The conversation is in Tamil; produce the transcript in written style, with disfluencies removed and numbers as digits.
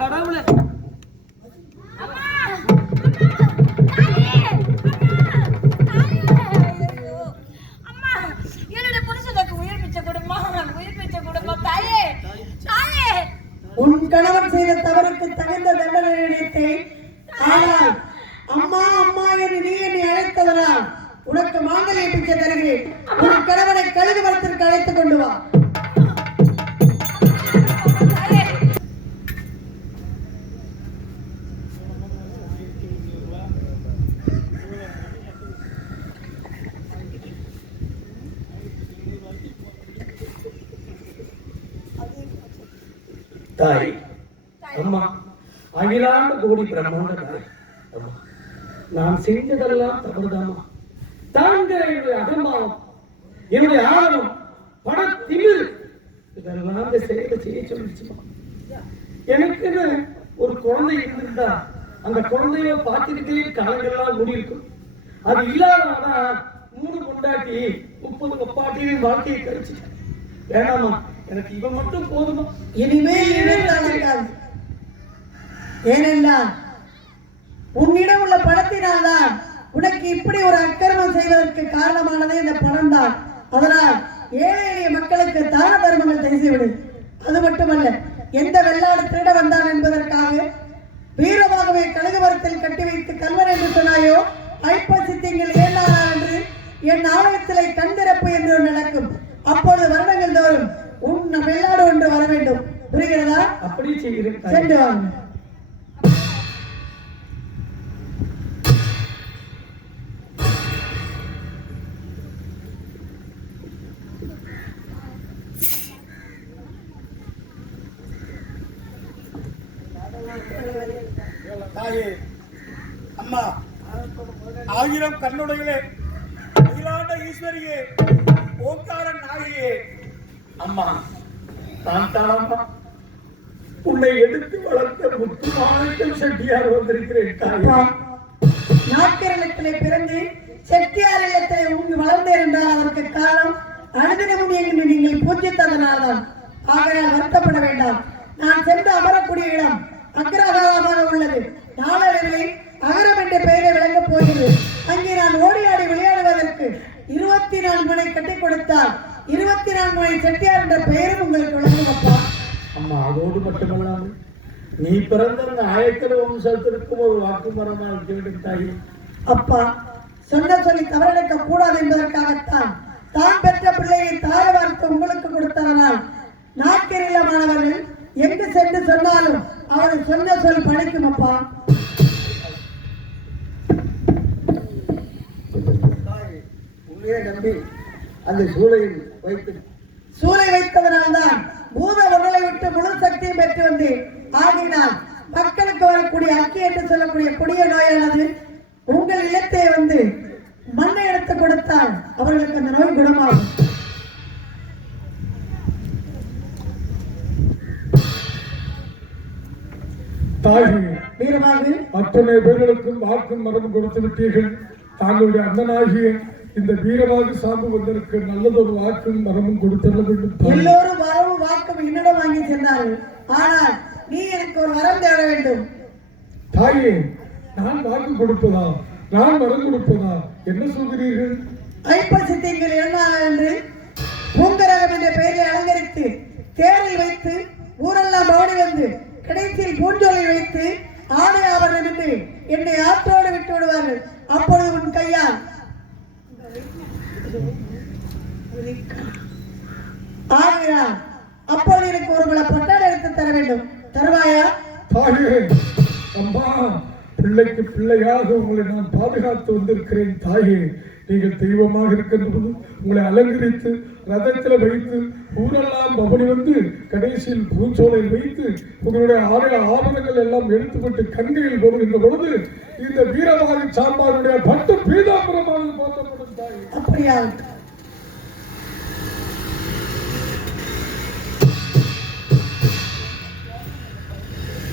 கடவுளே உன் கணவன் செய்த தவறுக்கு தகுந்த தண்டனை நினைத்தேன். ஆனால் அம்மா அம்மா என்று நீ என்னை அழைத்ததனால் உனக்கு மாங்கல்ய பிச்சை தருகிறேன். உன் கணவனை கழுகு மரத்திற்கு அழைத்துக் கொண்டு வா. தாய் அம்மா, அகிலாண்ட கோடி பிரம்மாண்ட தாய் அம்மா, நான் செஞ்சதெல்லாம் தவறுதாமா. தாங்கிற என்னுடைய அகம்பாவம், என்னுடைய ஆணவம், பண திமிர் இதெல்லாம் இந்த செயலை செய்ய சொல்லிச்சுமா. எனக்குன்னு ஒரு குழந்தை இருந்திருந்தா அந்த குழந்தைய பார்த்துக்கிட்டே காலங்கள்லாம் மூடி இருக்கும். அது இல்லாதனா 3 கொண்டாட்டி 30 கொப்பாட்டியின் வாழ்க்கையை கழிச்சுட்டேன். வேணாமா, எனக்கு இவன் மட்டும் போதுமா. இனிமேல் நடக்காது. ஏனென்றால் உன்னிடம் உள்ள பணத்தினால் தான் உனக்கு இப்படி ஒரு அக்கிரமம் செய்வதற்கு காரணமானதே இந்த பணம் தான். அதனால் ஏழை எளிய மக்களுக்கு தான தர்மங்கள் செய்துவிடு. அது மட்டுமல்ல, எந்த வெள்ளாடு திருட வந்தான் என்பதற்காக வீரமாகவே கழுகு மரத்தில் கட்டி வைத்து கல்வன் என்று சொன்னாயோ, ஐப்பசி திங்கள் 7 நாள் என்று என் ஆலயத்திலே கண்திறப்பு என்று நடக்கும். அப்பொழுது வருடங்கள் தோறும் உன் வெள்ளாடு ஒன்று வர வேண்டும். புரிகிறதா? அப்படி செய்கிறேன். சென்று வாங்க. தாயே, அம்மா, ஆயிரம் கண்ணுடைகளே, அகிலாண்ட ஈஸ்வரியே, ஓங்கார நாயகியே, அம்மா, நான் தானம்மா உன்னை எடுத்து வளர்த்த முத்துமாணிக்கம் செட்டியார் வந்திருக்கிறேன். நாட்கிரலத்திலே பிறந்து செட்டியார் இல்லத்திலே உங்க வளர்ந்தேன் என்றால் அதற்கு காரணம் அனுதினமும் என்று நீங்கள் பூஜித்ததனால்தான். ஆகையால் வருத்தப்பட வேண்டாம். நான் சென்று அமரக்கூடிய இடம் அக்ரகாரமாக உள்ளது. நாளடைவில் அகரம் என்ற பெயரை விளங்கப் போகிறது. அங்கே நான் ஓடியாடி விளையாடுவதற்கு 24 மணி கட்டி கொடுத்தால் 24 மணி செட்டியார் என்ற பெயரும் உங்களுக்கு விளங்கும். அப்பா அம்மா, அதோடு மட்டுமல்லாமல் நீ பிறந்த அந்த ஆயக்கர வம்சத்திற்கும் ஒரு வாக்கு மரமாக கேடும் தாய். அப்பா, சொன்ன சொல்லி தவறடைக்க கூடாது என்பதற்காகத்தான் தான் பெற்ற பிள்ளையை தாய வார்த்தை உங்களுக்கு கொடுத்ததனால் நாட்கிரில மாணவர்கள் எங்கு சென்று சொன்னாலும் அவர்கள் சொன்ன சொல் படிக்கும். அப்பா, உன்னையே நம்பி அந்த சூளையில் சூளை வைத்ததனால்தான் பூத உடலை விட்டு முழு சக்தியும் பெற்று வந்தேன். ஆகினால் மக்களுக்கு வரக்கூடிய அக்கி என்று சொல்லக்கூடிய கொடிய நோயானது உங்கள் இல்லத்தை வந்து மண்ணை எடுத்து கொடுத்தால் அவர்களுக்கு அந்த நோய் குணமாகும். தாய் வீரமாக அத்தனை பேர்களுக்கும் வாக்கும் மரபு கொடுத்து விட்டீர்கள். தாங்களுடைய அண்ணனாகிய இந்த வீரமாக சார்பு வந்ததற்கு நல்லதொரு வாக்கும் மரமும் கொடுத்தள்ள வேண்டும். எல்லோரும் வரவும் வாக்கும் என்னிடம் வாங்கி சென்றார்கள். ஆனால் நீ எனக்கு ஒரு வரம் தேட வேண்டும். தாயே, நான் வாக்கு கொடுப்பதா, நான் வரம் கொடுப்பதா, என்ன சொல்கிறீர்கள்? ஐப்பசி திங்கள் 7 நாள் என்று பூங்கரகம் என்ற பெயரை அலங்கரித்து தேரில் வைத்து ஊரெல்லாம் பவனி வந்து கடைசியில் பூஞ்சோலை வைத்து ஆடை ஆபரணம் என்று என்னை ஆற்றோடு விட்டு விடுவார்கள். அப்பொழுது உன் கையால் ஆகிறார். அப்பொழுது எனக்கு ஒரு பல பொட்டாடு எடுத்து தர வேண்டும். தருவாயா? தாயே, அம்மா, பிள்ளைக்கு பிள்ளையாக உங்களை நான் பாதுகாத்து வந்திருக்கிறேன். தாயே, நீங்கள் தெய்வமாக இருக்கின்ற போது உங்களை அலங்கரித்து ரதத்தில் வைத்து ஊரெல்லாம் பவனி வந்து கடைசியில் பூஞ்சோலையில் வைத்து உங்களுடைய ஆபரணங்கள் எல்லாம் எடுத்துவிட்டு கண்கையில் போடுகின்ற பொழுது இந்த வீரவாதி சாம்பாருடைய பட்டு பீதாபுரமாக போற்றப்படும் தாயே. அப்படியா?